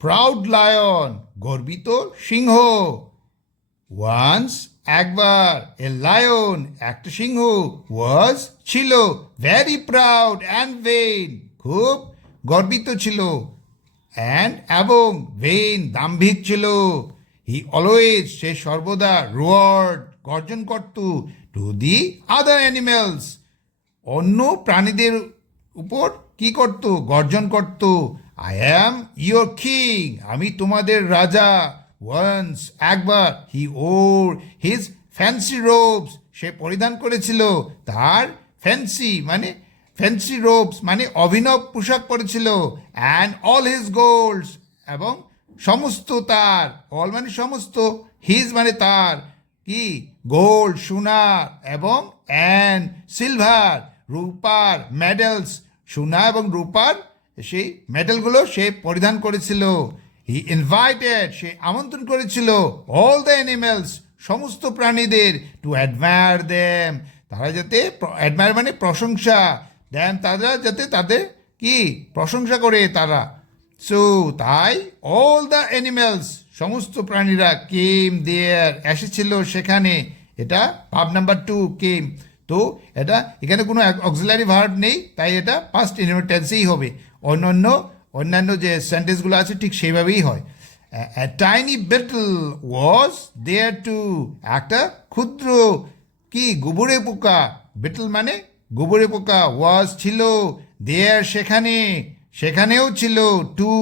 Proud lion গর্বিত সিংহ। Once একবার a lion একটা সিংহ ওয়াজ ছিল। ভেরি প্রাউড অ্যান্ড ভেন খুব গর্বিত ছিল। অ্যান্ড এবং ভেন দাম্ভিক ছিল। হি অলওয়েজ সে সর্বদা রোয়ার্ড গর্জন করত টু দি আদার অ্যানিমেলস অন্য প্রাণীদের উপর কি করত? গর্জন করত। আই অ্যাম ইয়োর কিং আমি তোমাদের রাজা। ওয়ান্স একবার হি ওর হিজ ফ্যান্সি রোবস সে পরিধান করেছিল তার ফ্যান্সি মানে ফ্যান্সি রোবস মানে অভিনব পোশাক পরেছিল। অ্যান্ড অল হিজ গোল্ডস এবং সমস্ত তার অল মানে সমস্ত হিজ মানে তার। কি? গোল্ড সোনা এবং অ্যান্ড সিলভার রূপার মেডেলস সোনা এবং রূপার সেই মেডেলগুলো সে পরিধান করেছিল। হি ইনভাইটেড সে আমন্ত্রণ করেছিল অল দ্য অ্যানিমেলস সমস্ত প্রাণীদের টু অ্যাডমায়ার দেম তারা যাতে অ্যাডমায়ার মানে প্রশংসা। দেন তারা যাতে তাদের কি? প্রশংসা করে তারা। সো তাই অল দ্য অ্যানিমেলস সমস্ত প্রাণীরা কেম দেয়ার এসেছিল সেখানে। এটা পাব নাম্বার টু কেম তো এটা এখানে কোনো অক্সিলারি ভার্ব নেই, তাই এটা পাস্ট টেন্সেই হবে। অন্যান্য অন্যান্য যে সেন্টেন্সগুলো আছে ঠিক সেইভাবেই হয়। Tiny beetle was there to একটা ক্ষুদ্র কি গোবরে পোকা। বেটল মানে গোবরে পোকা ওয়াজ ছিল দেয়ার সেখানে, সেখানেও ছিল to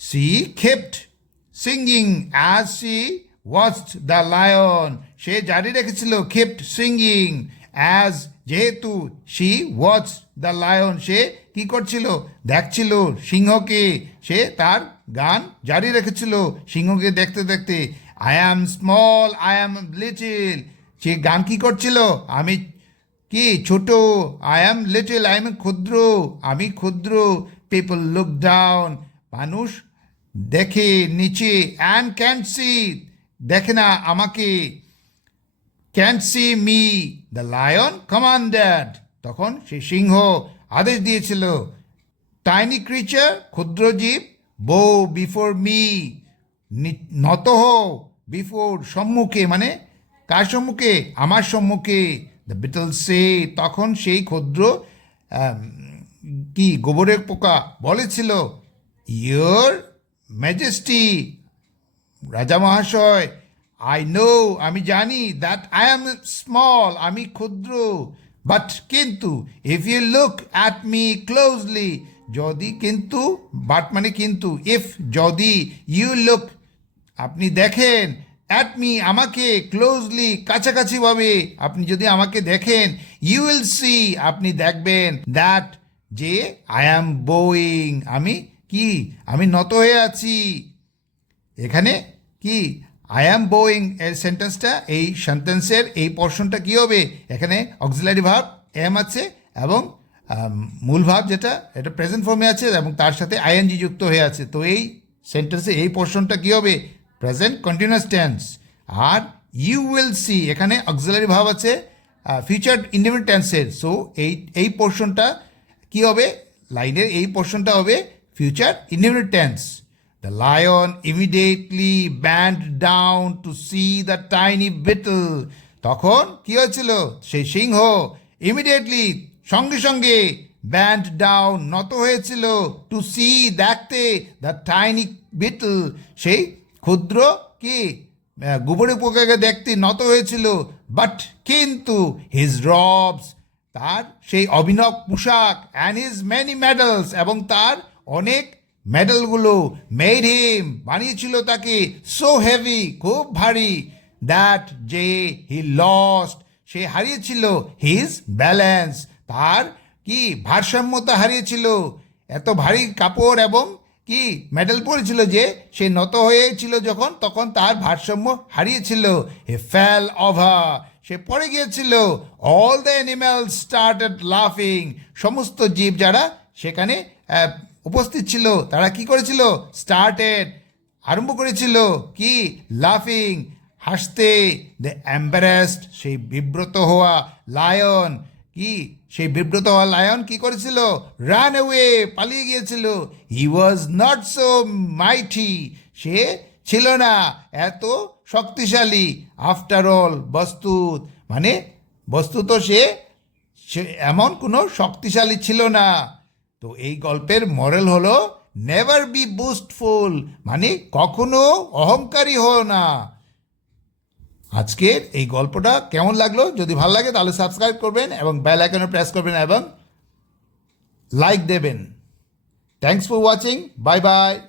she kept singing as she watched the lion সে জারি রেখেছিল খেপ্ট সিঙ্গিং অ্যাজ যেহেতু সি ওয়াচ দ্য লায়ন সে কি করছিল? দেখছিল সিংহকে। সে তার গান জারি রেখেছিল সিংহকে দেখতে দেখতে। I am small I am little সে গান কি করছিল? আমি কি ছোট? I am little I am ক্ষুদ্র। আমি ক্ষুদ্র। পিপল লুক ডাউন মানুষ দেখে নিচে অ্যান্ড ক্যান সি দেখে না আমাকে can see me the lion commander তখন সে সিংহ আদেশ দিয়েছিল টাইনি ক্রিচার ক্ষুদ্র জীব বো বিফোর মি নত হও বিফোর সম্মুখে মানে কার সম্মুখে? আমার সম্মুখে। দ্য বিটল সে, তখন সেই ক্ষুদ্র কি গোবরের পোকা বলেছিল ইয়োর ম্যাজেস্টি রাজা মহাশয় আই নো আমি জানি দ্যাট আই এম স্মল আমি ক্ষুদ্র। বাট কিন্তু if you look at me closely যদি কিন্তু বাট মানে কিন্তু ইফ যদি ইউ লুক আপনি দেখেন অ্যাট মি আমাকে ক্লোজলি কাছাকাছিভাবে, আপনি যদি আমাকে দেখেন ইউ উইল সি আপনি দেখবেন দ্যাট যে আই অ্যাম বোয়িং আমি কি? আমি নত হয়ে আছি। এখানে কি? আই অ্যাম বোয়িং এর সেন্টেন্সটা এই সেন্টেন্সের এই পর্শনটা কি হবে? এখানে অক্সিলারি ভাব এম আছে এবং মূল ভাব যেটা, এটা প্রেজেন্ট ফর্মে আছে এবং তার সাথে আইএনজি যুক্ত হয়ে আছে। তো এই সেন্টেন্সে এই পোর্শনটা কি হবে? প্রেজেন্ট কন্টিনিউয়াস টেন্স আর ইউ উইল সি এখানে অক্সিলারি ভাব আছে ফিউচার ইন্ডিপেন্ডেন্ট টেন্সের সো এই এই পোর্শনটা কি হবে? লাইনের এই পোর্শনটা হবে future independent tense The lion immediately bent down to see the tiny beetle. তখন কি হয়েছিল? সেই সিংহ ইমিডিয়েটলি সঙ্গে সঙ্গে ব্যান্ড ডাউন নত হয়েছিল টু সি দেখতে দ্য টাইনি বিটল সেই ক্ষুদ্র কি? গোবরে পোকাকে দেখতে নত হয়েছিল বাট কিন্তু হিজ রবস তার সেই অভিনব পোশাক অ্যান্ড হিজ মেনি মেডেলস এবং তার অনেক মেডেলগুলো মেড হিম বানিয়েছিল তাকে সো হেভি খুব ভারী। দ্যাট যে হি লস্ট সে হারিয়েছিল হিজ ব্যালেন্স তার কি ভারসাম্যতা হারিয়েছিল? এত ভারী কাপড় এবং কি মেডেল পরেছিল যে সে নত হয়েছিল যখন, তখন তার ভারসাম্য হারিয়েছিল। হে ফেল অভা সে পড়ে গিয়েছিল। অল দ্য অ্যানিম্যাল স্টার্টেড লাফিং সমস্ত জীব যারা সেখানে উপস্থিত ছিল। তারা কি করেছিল? স্টার্টেড আরম্ভ করেছিল কি? লাফিং হাসতে। দ্য অ্যাম্বারেসড সেই বিব্রত হওয়া লায়ন কি? সেই বিব্রত হওয়া লায়ন কি করেছিল? রান অ্যাওয়ে পালিয়ে গিয়েছিল। হি ওয়াজ নট সো মাইটি সে ছিল না এত শক্তিশালী। আফটার অল বস্তুত মানে বস্তুত সে এমন কোনো শক্তিশালী ছিল না। তো এই গল্পের মরেল হলো নেভার বি বুস্টফুল মানে কখনো অহংকারী হও না। আজকের এই গল্পটা কেমন লাগল? যদি ভালো লাগে তাহলে সাবস্ক্রাইব করবেন এবং বেল আইকনে প্রেস করবেন এবং লাইক দেবেন। Thanks for watching bye bye